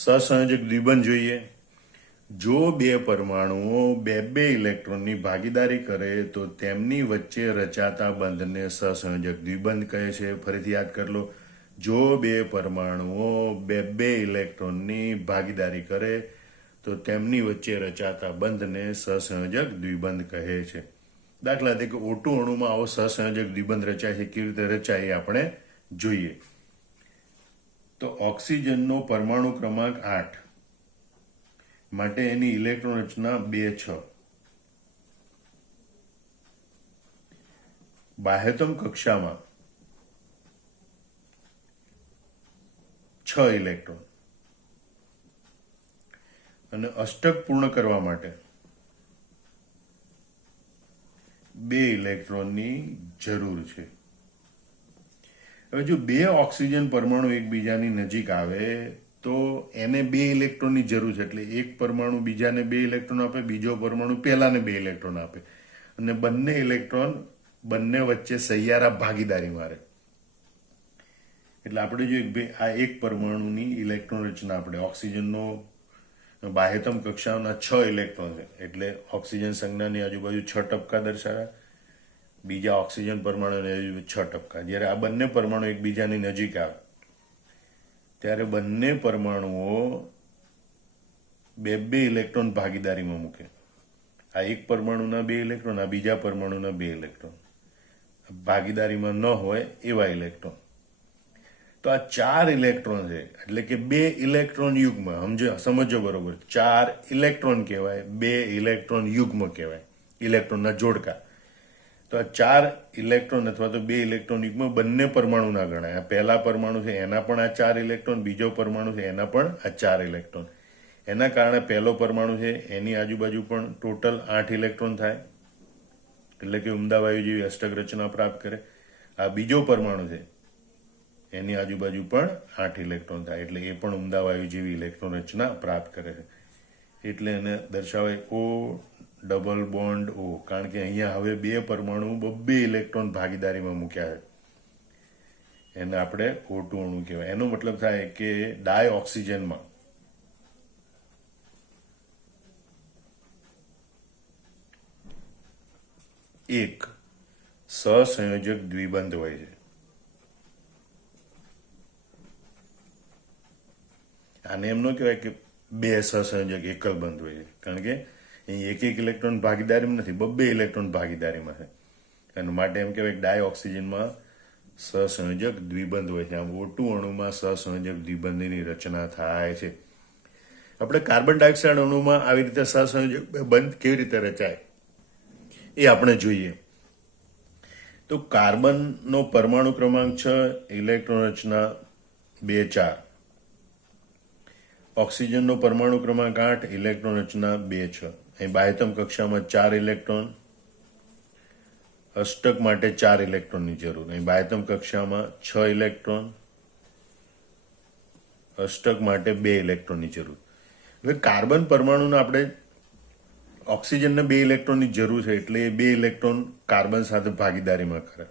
સહસંયોજક દ્વિબંધ જોઈએ। જો બે પરમાણુઓ બે ઇલેક્ટ્રોનની ભાગીદારી કરે તો તેમની વચ્ચે રચાતા બંધને સહસંયોજક દ્વિબંધ કહે છે। ફરીથી યાદ કરી લો, જો બે પરમાણુઓ બે ઇલેક્ટ્રોનની ભાગીદારી કરે તો તેમની વચ્ચે રચાતા બંધને સહસંયોજક દ્વિબંધ કહે છે। દાખલા તરીકે O2 અણુમાં આવો સહસંયોજક દ્વિબંધ રચાય છે। કેવી રીતે રચાય એ આપણે જોઈએ। તો ઓક્સિજનનો પરમાણુ ક્રમાંક 8 માટે એની ઇલેક્ટ્રોન રચના 2 6। બાહ્યતમ કક્ષામાં 6 ઇલેક્ટ્રોન અને અષ્ટક પૂર્ણ કરવા માટે 2 ઇલેક્ટ્રોનની જરૂર છે। હવે જો બે ઓક્સિજન પરમાણુ એકબીજાની નજીક આવે તો એને 2 ઇલેક્ટ્રોનની જરૂર છે। એટલે એક પરમાણુ બીજાને 2 ઇલેક્ટ્રોન આપે, બીજો પરમાણુ પહેલાને 2 ઇલેક્ટ્રોન આપે અને બંને ઇલેક્ટ્રોન બંને વચ્ચે સહિયારા ભાગીદારી મારે। એટલે આપણે જો આ એક પરમાણુની ઇલેક્ટ્રોન રચના આપણે ઓક્સિજનનો બાહ્યતમ કક્ષાના 6 ઇલેક્ટ્રોન છે। એટલે ઓક્સિજન સંજ્ઞાની આજુબાજુ 6 ટપકા દર્શાવ્યા, બીજા ઓક્સિજન પરમાણુની આજુબાજુ 6 ટપકા। જ્યારે આ બંને પરમાણુ એકબીજાની નજીક આવે ત્યારે બંને પરમાણુઓ બે ઇલેક્ટ્રોન ભાગીદારીમાં મૂકે। આ એક પરમાણુના 2 ઇલેક્ટ્રોન, આ બીજા પરમાણુના 2 ઇલેક્ટ્રોન ભાગીદારીમાં ન હોય એવા ઇલેક્ટ્રોન। તો આ 4 ઇલેક્ટ્રોન છે, એટલે કે 2 ઇલેક્ટ્રોન યુગ્મ, સમજો બરોબર, 4 ઇલેક્ટ્રોન કહેવાય, 2 ઇલેક્ટ્રોન યુગ્મ કહેવાય, ઇલેક્ટ્રોનના જોડકા। તો આ 4 ઇલેક્ટ્રોન અથવા તો 2 ઇલેક્ટ્રોન યુગ્મ બંને પરમાણુના ગણાય। આ પહેલા પરમાણુ છે એના પણ આ 4 ઇલેક્ટ્રોન, બીજો પરમાણુ છે એના પણ આ 4 ઇલેક્ટ્રોન। એના કારણે પહેલો પરમાણુ છે એની આજુબાજુ પણ ટોટલ 8 ઇલેક્ટ્રોન થાય, એટલે કે ઉમદા વાયુ જેવી અષ્ટક રચના પ્રાપ્ત કરે। આ બીજો પરમાણુ છે એની આજુબાજુ પણ 8 ઇલેક્ટ્રોન થાય, એટલે એ પણ ઉમદા વાયુ જેવી ઇલેક્ટ્રોન રચના પ્રાપ્ત કરે છે। એટલે એને દર્શાવાય O ડબલ બોન્ડ O, કારણ કે અહીંયા હવે 2 પરમાણુ 2 ઇલેક્ટ્રોન ભાગીદારીમાં મૂક્યા છે, એને આપણે O2 અણુ કહેવાય। એનો મતલબ થાય કે ડાય ઓક્સિજનમાં એક સહસંયોજક દ્વિબંધ હોય છે। આને એમ ન કહેવાય કે 2 સહસંયોજક એકલ બંધ હોય છે, કારણ કે અહીં એક ઇલેક્ટ્રોન ભાગીદારીમાં નથી, 2 ઇલેક્ટ્રોન ભાગીદારીમાં છે। એના માટે એમ કહેવાય કે ડાય ઓક્સિજનમાં સહસંયોજક દ્વિબંધ હોય છે। આમ O2 અણુમાં સહસંયોજક દ્વિબંધની રચના થાય છે। આપણે કાર્બન ડાયોક્સાઇડ અણુમાં આવી રીતે સહસંયોજક બંધ કેવી રીતે રચાય એ આપણે જોઈએ। તો કાર્બનનો પરમાણુ ક્રમાંક 6, ઇલેક્ટ્રોન રચના 2 4। ઓક્સિજનનો પરમાણુ ક્રમાંક 8, ઇલેક્ટ્રોન રચના 2 6। અહીં બાહ્યતમ કક્ષામાં 4 ઇલેક્ટ્રોન, અષ્ટક માટે 4 ઇલેક્ટ્રોનની જરૂર। અહીં બાહ્યતમ કક્ષામાં 6 ઇલેક્ટ્રોન, અષ્ટક માટે 2 ઇલેક્ટ્રોનની જરૂર। હવે કાર્બન પરમાણુને આપણે ઓક્સિજનને 2 ઇલેક્ટ્રોનની જરૂર છે, એટલે એ 2 ઇલેક્ટ્રોન કાર્બન સાથે ભાગીદારીમાં કરે।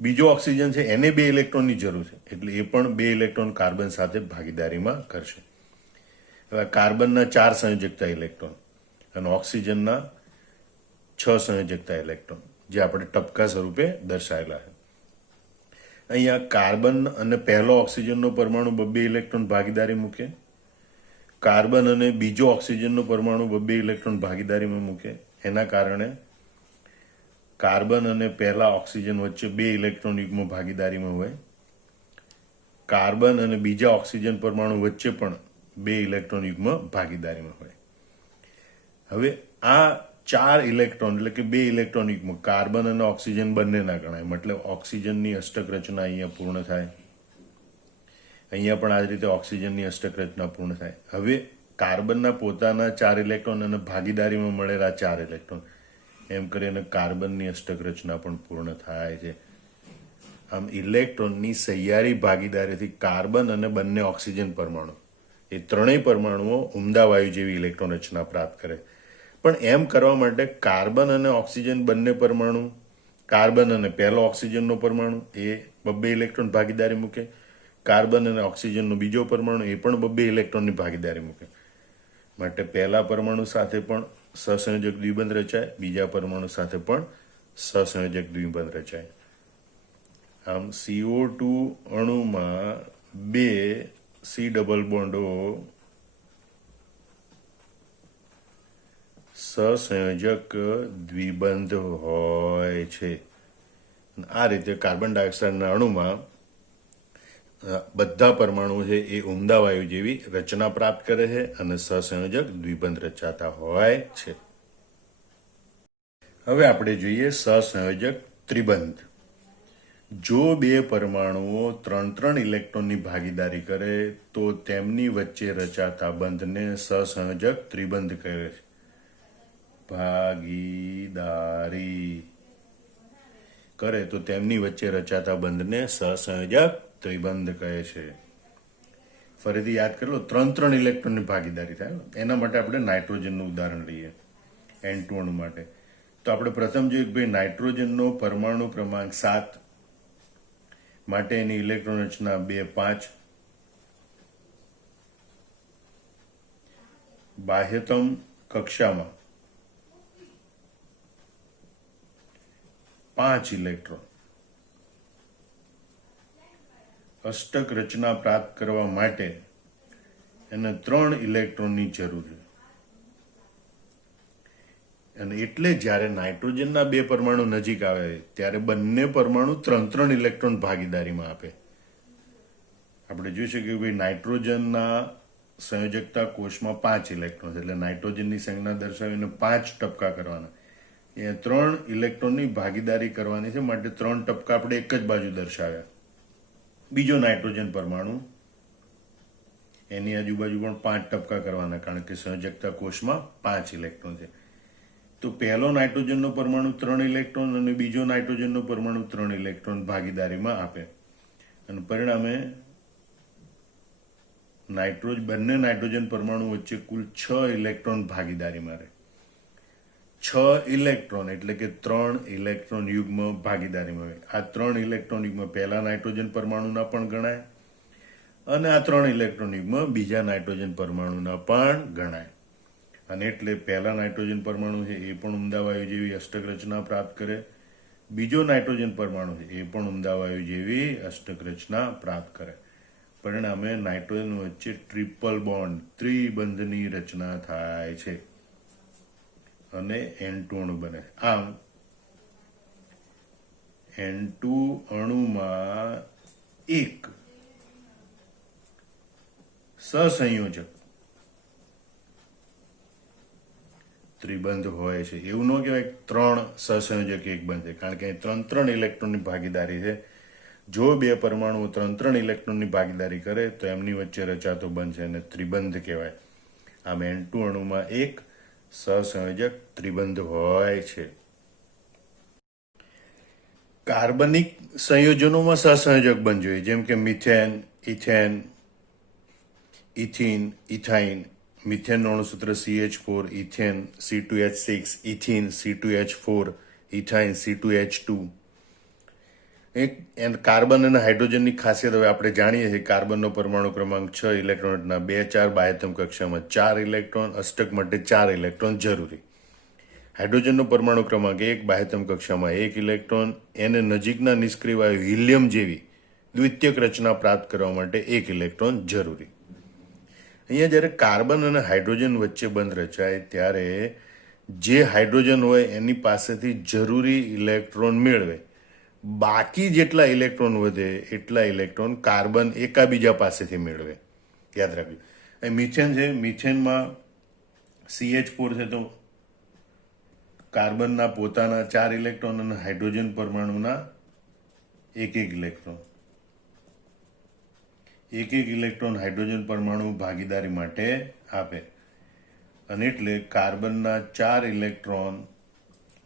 બીજો ઓક્સિજન છે એને 2 ઇલેક્ટ્રોનની જરૂર છે, એટલે એ પણ 2 ઇલેક્ટ્રોન કાર્બન સાથે ભાગીદારીમાં કરશે। હવે કાર્બનના 4 સંયોજકતા ઇલેક્ટ્રોન અને ઓક્સિજનના 6 સંયોજકતા ઇલેક્ટ્રોન, જે આપણે ટપકા સ્વરૂપે દર્શાવેલા છે। અહીંયા કાર્બન અને પહેલો ઓક્સિજનનો પરમાણુ 2 ઇલેક્ટ્રોન ભાગીદારી મૂકે, કાર્બન અને બીજો ઓક્સિજનનો પરમાણુ 2 ઇલેક્ટ્રોન ભાગીદારીમાં મૂકે। એના કારણે કાર્બન અને પહેલા ઓક્સિજન વચ્ચે 2 ઇલેક્ટ્રોન યુગ્મ ભાગીદારીમાં હોય, કાર્બન અને બીજા ઓક્સિજન પરમાણુ વચ્ચે પણ 2 ઇલેક્ટ્રોન યુગ્મ ભાગીદારીમાં હોય। હવે આ 4 ઇલેક્ટ્રોન એટલે કે 2 ઇલેક્ટ્રોન યુગ્મ કાર્બન અને ઓક્સિજન બંનેના ગણાય, મતલબ ઓક્સિજનની અષ્ટક રચના અહીંયા પૂર્ણ થાય, અહીંયા પણ આ જ રીતે ઓક્સિજનની અષ્ટક રચના પૂર્ણ થાય। હવે કાર્બનના પોતાના 4 ઇલેક્ટ્રોન અને ભાગીદારીમાં મળેલા 4 ઇલેક્ટ્રોન, એમ કરીને કાર્બનની અષ્ટક રચના પણ પૂર્ણ થાય છે। આમ ઇલેક્ટ્રોનની સહિયારી ભાગીદારીથી કાર્બન અને બંને ઓક્સિજન પરમાણુ એ ત્રણેય પરમાણુઓ ઉમદા વાયુ જેવી ઇલેક્ટ્રોન રચના પ્રાપ્ત કરે। પણ એમ કરવા માટે કાર્બન અને ઓક્સિજન બંને પરમાણુ, કાર્બન અને પહેલો ઓક્સિજનનો પરમાણુ એ 2 ઇલેક્ટ્રોન ભાગીદારી મૂકે, કાર્બન અને ઓક્સિજનનો બીજો પરમાણુ એ પણ બબ્બે ઇલેક્ટ્રોનની ભાગીદારી મૂકે. માટે પહેલા પરમાણુ સાથે પણ સહસંયોજક દ્વિબંધ રચાય, બીજા પરમાણુ સાથે પણ સહસંયોજક દ્વિબંધ રચાય. આમ CO2 અણુમાં 2 C ડબલ બોન્ડો સહસંયોજક દ્વિબંધ હોય છે. આ રીતે કાર્બન ડાયોક્સાઇડના અણુમાં બધા પરમાણુ છે એ ઉમદા વાયુ જેવી રચના પ્રાપ્ત કરે છે અને સહસંયોજક દ્વિબંધ રચાતા હોય છે. હવે આપણે જોઈએ સહસંયોજક ત્રિબંધ. જો બે પરમાણુઓ 3 ઇલેક્ટ્રોનની ભાગીદારી કરે તો તેમની વચ્ચે રચાતા બંધને સહસંયોજક ત્રિબંધ કહે છે. ભાગીદારી કરે તો તેમની વચ્ચે રચાતા બંધને સહસંયોજક ત્રિબંધ કહે છે. ફરીથી યાદ કરી લો, 3 ઇલેક્ટ્રોનની ભાગીદારી થાય. એના માટે આપણે નાઇટ્રોજનનું ઉદાહરણ લઈએ N2 અણુ માટે. તો આપણે પ્રથમ જોઈએ કે ભાઈ નાઇટ્રોજનનો પરમાણુ ક્રમાંક 7 માટે એની ઇલેક્ટ્રોન રચના 2 5. બાહ્યતમ કક્ષામાં 5 ઇલેક્ટ્રોન. અષ્ટક રચના પ્રાપ્ત કરવા માટે એને 3 ઇલેક્ટ્રોનની જરૂર છે. અને એટલે જ્યારે નાઇટ્રોજનના 2 પરમાણુ નજીક આવે ત્યારે બંને પરમાણુ 3 ઇલેક્ટ્રોન ભાગીદારીમાં આપે. આપણે જોઈ શકીએ કે ભાઈ નાઇટ્રોજનના સંયોજકતા કોષમાં 5 ઇલેક્ટ્રોન છે, એટલે નાઇટ્રોજનની સંજ્ઞા દર્શાવીને 5 ટપકા કરવાના. એ 3 ઇલેક્ટ્રોનની ભાગીદારી કરવાની છે, માટે 3 ટપકા આપણે એક જ બાજુ દર્શાવ્યા. બીજો નાઇટ્રોજન પરમાણુ એની આજુબાજુ પણ 5 ટપકા કરવાના, કારણ કે સંયોજકતા કોષમાં 5 ઇલેક્ટ્રોન છે. તો પહેલો નાઇટ્રોજનનો પરમાણુ 3 ઇલેક્ટ્રોન અને બીજો નાઇટ્રોજનનો પરમાણુ 3 ઇલેક્ટ્રોન ભાગીદારીમાં આપે અને પરિણામે બંને નાઇટ્રોજન પરમાણુ વચ્ચે કુલ 6 ઇલેક્ટ્રોન ભાગીદારીમાં રહે. 6 ઇલેક્ટ્રોન એટલે કે 3 ઇલેક્ટ્રોન યુગ્મ ભાગીદારીમાં હોય. આ 3 ઇલેક્ટ્રોન યુગ્મ પહેલા નાઇટ્રોજન પરમાણુના પણ ગણાય અને આ 3 ઇલેક્ટ્રોન યુગ્મ બીજા નાઇટ્રોજન પરમાણુના પણ ગણાય. અને એટલે પહેલા નાઇટ્રોજન પરમાણુ છે એ પણ ઉમદા વાયુ જેવી અષ્ટક રચના પ્રાપ્ત કરે, બીજો નાઇટ્રોજન પરમાણુ છે એ પણ ઉમદા વાયુ જેવી અષ્ટક રચના પ્રાપ્ત કરે. પરિણામે નાઇટ્રોજન વચ્ચે ટ્રિપલ બોન્ડ ત્રિબંધની રચના થાય છે અને N2 અણુ બને. આમ N2 અણુમાં એક સહસંયોજક ત્રિબંધ હોય છે. એવું ન કહેવાય 3 સહસંયોજક એક બંધ, કારણ કે 3 ઇલેક્ટ્રોનની ભાગીદારી છે. જો 2 પરમાણુઓ 3 ઇલેક્ટ્રોનની ભાગીદારી કરે તો એમની વચ્ચે રચાતો બંધ છે અને ત્રિબંધ કહેવાય. આમ N2 અણુમાં એક સહસંયોજક ત્રિબંધ હોય છે. કાર્બનિક સંયોજનોમાં સહસંયોજક બંધ જોઈએ, જેમ કે મિથેન, ઇથેન, ઇથિન, ઇથાઇન. મિથેનનું અણુસૂત્ર CH4, ethane C2H6, ethene C2H4, ethyne C2H2. Carbon અને હાઇડ્રોજનની ખાસિયત હવે આપણે જાણીએ છીએ. કાર્બનનો પરમાણુ ક્રમાંક 6 ઇલેક્ટ્રોનના 2 4, બાહ્યતમ કક્ષામાં 4 ઇલેક્ટ્રોન, અષ્ટક માટે 4 ઇલેક્ટ્રોન જરૂરી. હાઇડ્રોજનનો પરમાણુ ક્રમાંક 1, બાહ્યતમ કક્ષામાં 1 ઇલેક્ટ્રોન. એને નજીકના નિષ્ક્રિય વાયુ હિલિયમ જેવી દ્વિતીયક રચના પ્રાપ્ત કરવા માટે 1 ઇલેક્ટ્રોન જરૂરી. અહીંયા જ્યારે કાર્બન અને હાઇડ્રોજન વચ્ચે બંધ રચાય ત્યારે જે હાઇડ્રોજન હોય એની પાસેથી જરૂરી ઇલેક્ટ્રોન મેળવે, બાકી જેટલા ઇલેક્ટ્રોન વધે એટલા ઇલેક્ટ્રોન કાર્બન એકાબીજા પાસેથી મેળવે. યાદ રાખજો. એ મિથેન છે, મિથેનમાં CH4 છે તો કાર્બનના પોતાના 4 ઇલેક્ટ્રોન અને હાઇડ્રોજન પરમાણુના 1 ઇલેક્ટ્રોન. 1 ઇલેક્ટ્રોન હાઇડ્રોજન પરમાણુ ભાગીદારી માટે આપે અને એટલે કાર્બનના 4 ઇલેક્ટ્રોન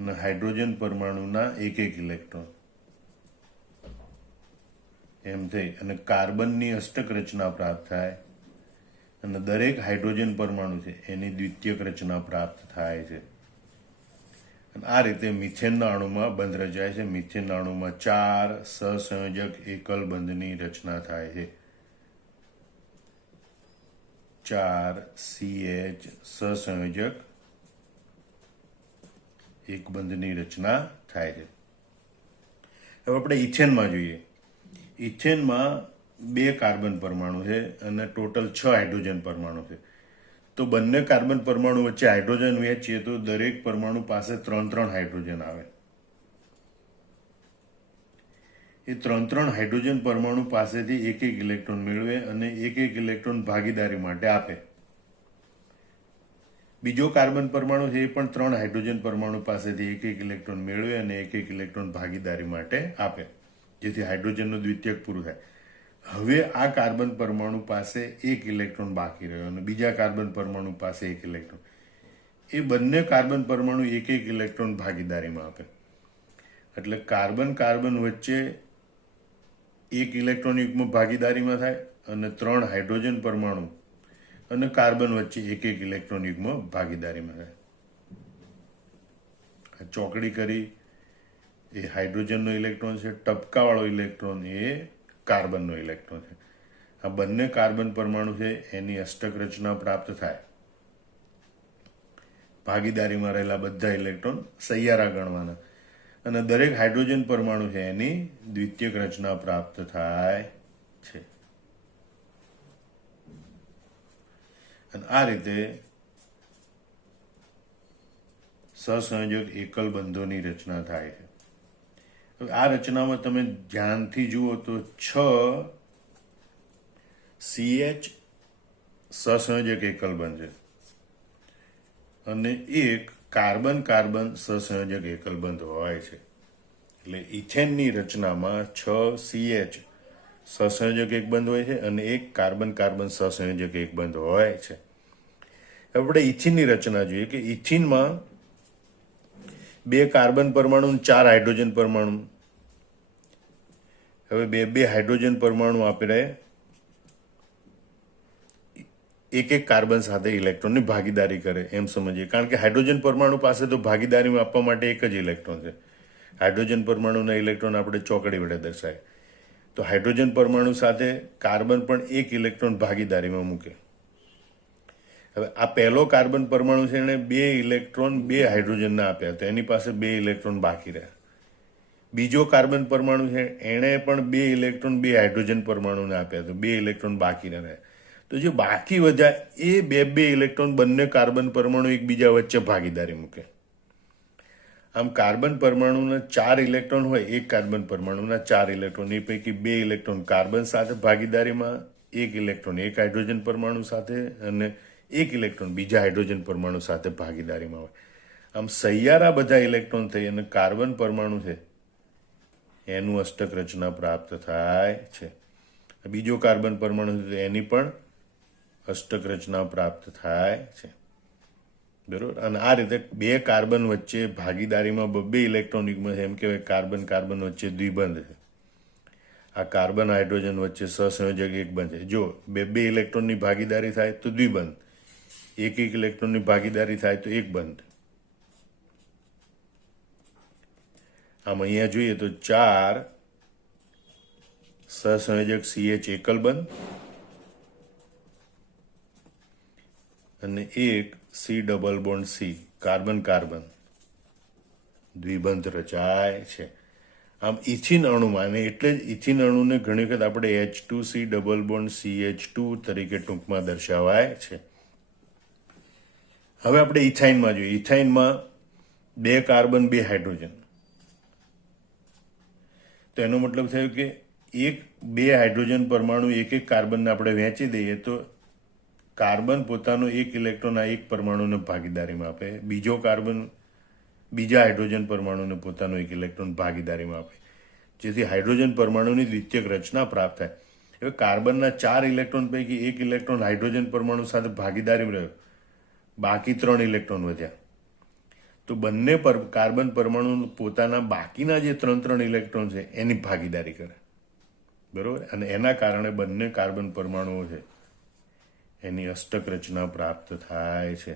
અને હાઇડ્રોજન પરમાણુના 1 ઇલેક્ટ્રોન એમ થઈ અને કાર્બનની અષ્ટક રચના પ્રાપ્ત થાય અને દરેક હાઇડ્રોજન પરમાણુ છે એની દ્વિતીયક રચના પ્રાપ્ત થાય છે. આ રીતે મિથેનના અણુમાં બંધ રચાય છે. મિથેનના અણુમાં 4 સહસંયોજક એકલ બંધની રચના થાય છે. 4 CH સહસંયોજક એકબંધની રચના થાય છે. હવે આપણે ઇથેનમાં જોઈએ. ઇથેનમાં 2 કાર્બન પરમાણુ છે અને ટોટલ 6 હાઇડ્રોજન પરમાણુ છે. તો બંને કાર્બન પરમાણુ વચ્ચે હાઇડ્રોજન વહેંચીએ તો દરેક પરમાણુ પાસે 3 હાઇડ્રોજન આવે. એ 3 હાઇડ્રોજન પરમાણુ પાસેથી એક ઇલેક્ટ્રોન મેળવે અને એક ઇલેક્ટ્રોન ભાગીદારી માટે આપે. બીજો કાર્બન પરમાણુ છે એ પણ 3 હાઇડ્રોજન પરમાણુ પાસેથી એક ઇલેક્ટ્રોન મેળવે અને એક ઇલેક્ટ્રોન ભાગીદારી માટે આપે, જેથી હાઇડ્રોજનનું દ્વિતીયક પૂરું થાય. હવે આ કાર્બન પરમાણુ પાસે એક ઇલેક્ટ્રોન બાકી રહ્યો અને બીજા કાર્બન પરમાણુ પાસે એક ઇલેક્ટ્રોન. એ બંને કાર્બન પરમાણુ એક ઇલેક્ટ્રોન ભાગીદારીમાં આપે. એટલે કાર્બન કાર્બન વચ્ચે એક ઇલેક્ટ્રોન યુગ્મ ભાગીદારીમાં થાય અને 3 હાઇડ્રોજન પરમાણુ અને કાર્બન વચ્ચે એક ઇલેક્ટ્રોન યુગ્મ ભાગીદારીમાં થાય. ચોકડી કરી એ હાઇડ્રોજનનો ઇલેક્ટ્રોન છે, ટપકાવાળો ઇલેક્ટ્રોન એ કાર્બનનો ઇલેક્ટ્રોન છે. આ બંને કાર્બન પરમાણુ છે એની અષ્ટક રચના પ્રાપ્ત થાય. ભાગીદારીમાં રહેલા બધા ઇલેક્ટ્રોન સૈયારા ગણવાના અને દરેક હાઇડ્રોજન પરમાણુ છે એની દ્વિતીયક રચના પ્રાપ્ત થાય છે. અને આ રીતે સહસંયોજક એકલ બંધોની રચના થાય છે. હવે આ રચનામાં તમે ધ્યાનથી જુઓ તો 6 CH સહસંયોજક એકલ બંધ છે અને એક કાર્બન કાર્બન સહસંયોજક એકલ બંધ હોય છે. એટલે ઇથેનની રચનામાં 6 CH સહસંયોજક એકબંધ હોય છે અને એક કાર્બન કાર્બન સહસંયોજક એકબંધ હોય છે. હવે આપણે ઇથિનની રચના જોઈએ કે ઇથિનમાં 2 કાર્બન પરમાણુ અને 4 હાઇડ્રોજન પરમાણુ. હવે બે હાઇડ્રોજન પરમાણુ આપણે એક કાર્બન સાથે ઇલેક્ટ્રોનની ભાગીદારી કરે એમ સમજીએ. કારણ કે હાઇડ્રોજન પરમાણુ પાસે તો ભાગીદારીમાં આપવા માટે એક જ ઇલેક્ટ્રોન છે. હાઇડ્રોજન પરમાણુના ઇલેક્ટ્રોન આપણે ચોકડી વડે દર્શાય. તો હાઇડ્રોજન પરમાણુ સાથે કાર્બન પણ એક ઇલેક્ટ્રોન ભાગીદારીમાં મૂકે. હવે આ પહેલો કાર્બન પરમાણુ છે એને 2 ઇલેક્ટ્રોન 2 હાઇડ્રોજનને આપ્યા તો એની પાસે 2 ઇલેક્ટ્રોન બાકી રહ્યા. બીજો કાર્બન પરમાણુ છે એણે પણ 2 ઇલેક્ટ્રોન 2 હાઇડ્રોજન પરમાણુને આપ્યા તો 2 ઇલેક્ટ્રોન બાકી રહ્યા. તો જે બાકી વધ્યા એ બે ઇલેક્ટ્રોન બંને કાર્બન પરમાણુ એકબીજા વચ્ચે ભાગીદારી મૂકે. આમ કાર્બન પરમાણુના 4 ઇલેક્ટ્રોન હોય, એક કાર્બન પરમાણુના 4 ઇલેક્ટ્રોન, એ પૈકી 2 ઇલેક્ટ્રોન કાર્બન સાથે ભાગીદારીમાં, એક ઇલેક્ટ્રોન એક હાઇડ્રોજન પરમાણુ સાથે અને એક ઇલેક્ટ્રોન બીજા હાઇડ્રોજન પરમાણુ સાથે ભાગીદારીમાં હોય. આમ સૈયારા બધા ઇલેક્ટ્રોન થઈ અને કાર્બન પરમાણુ છે એનું અષ્ટક રચના પ્રાપ્ત થાય છે. બીજો કાર્બન પરમાણુ છે એની પણ અષ્ટક રચના પ્રાપ્ત થાય છે. બરોબર. અને આ રીતે 2 કાર્બન વચ્ચે ભાગીદારીમાં 2 ઇલેક્ટ્રોન યુગ્મ છે એમ કહેવાય કાર્બન કાર્બન વચ્ચે દ્વિબંધ છે. આ કાર્બન હાઇડ્રોજન વચ્ચે સહસંયોજક એકબંધ છે. જો બે ઇલેક્ટ્રોનની ભાગીદારી થાય તો દ્વિબંધ, એક ઇલેક્ટ્રોનની ભાગીદારી થાય તો એક બંધ. આમ અહીંયા જોઈએ તો 4 સહસંયોજક CH એકલ બંધ અને એક C double bond C carbon carbon દ્વિબંધ રચાય છે. આમ ઇથિન અણુમાં, અને એટલે જ ઇથિન અણુને ઘણી વખત આપણે H2C ડબલ બોન્ડ CH2 તરીકે ટૂંકમાં દર્શાવાય છે. હવે આપણે ઇથાઇનમાં જોઈએ. ઇથાઇનમાં 2 કાર્બન 2 હાઇડ્રોજન. તો એનો મતલબ થયો કે 2 હાઇડ્રોજન પરમાણુ એક કાર્બનને આપણે વહેંચી દઈએ તો કાર્બન પોતાનો એક ઇલેક્ટ્રોન આ એક પરમાણુને ભાગીદારીમાં આપે, બીજો કાર્બન બીજા હાઇડ્રોજન પરમાણુને પોતાનો એક ઇલેક્ટ્રોન ભાગીદારીમાં આપે, જેથી હાઇડ્રોજન પરમાણુની દ્વિતીયક રચના પ્રાપ્ત થાય. હવે કાર્બનના 4 ઇલેક્ટ્રોન પૈકી એક ઇલેક્ટ્રોન હાઇડ્રોજન પરમાણુ સાથે ભાગીદારીમાં રહ્યો, બાકી 3 ઇલેક્ટ્રોન વધ્યા. તો બંને કાર્બન પરમાણુ પોતાના બાકીના જે 3 ઇલેક્ટ્રોન છે એની ભાગીદારી કરે. બરોબર. અને એના કારણે બંને કાર્બન પરમાણુઓ છે એની અષ્ટક રચના પ્રાપ્ત થાય છે.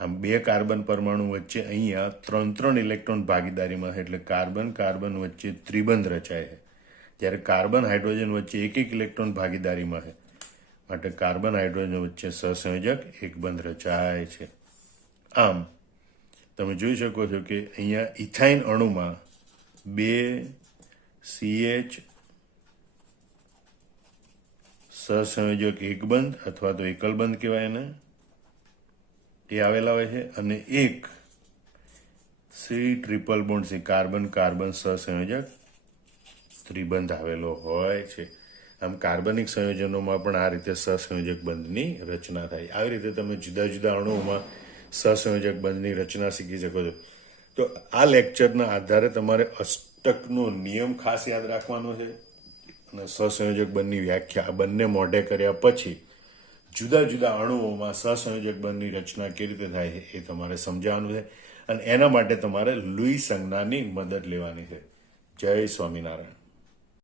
આમ 2 કાર્બન પરમાણુ વચ્ચે અહીંયા 3 ઇલેક્ટ્રોન ભાગીદારીમાં છે એટલે કાર્બન કાર્બન વચ્ચે ત્રિબંધ રચાય છે. જ્યારે કાર્બન હાઇડ્રોજન વચ્ચે એક ઇલેક્ટ્રોન ભાગીદારીમાં છે માટે કાર્બન હાઇડ્રોજન વચ્ચે સહસંયોજક એકબંધ રચાય છે. આમ તમે જોઈ શકો છો કે અહીંયા ઇથાઇન અણુમાં 2 CH સહસંયોજક એકબંધ અથવા તો એકલબંધ કહેવાય એને, એ આવેલા હોય છે, અને એક triple bond C carbon carbon સહસંયોજક ત્રિબંધ આવેલો હોય છે. આમ કાર્બનિક સંયોજનોમાં પણ આ રીતે સહસંયોજક બંધની રચના થાય. આવી રીતે તમે જુદા જુદા અણુઓમાં સહસંયોજક બંધની રચના શીખી શકો છો. તો આ લેક્ચરના આધારે તમારે અષ્ટકનો નિયમ ખાસ યાદ રાખવાનો છે અને સહસંયોજક બંધની વ્યાખ્યા આ બંને મોઢે કર્યા પછી જુદા જુદા અણુઓમાં સહસંયોજક બંધની રચના કેવી રીતે થાય છે એ તમારે સમજાવવાનું છે, અને એના માટે તમારે લુઈ સંજ્ઞાની મદદ લેવાની છે. જય સ્વામિનારાયણ.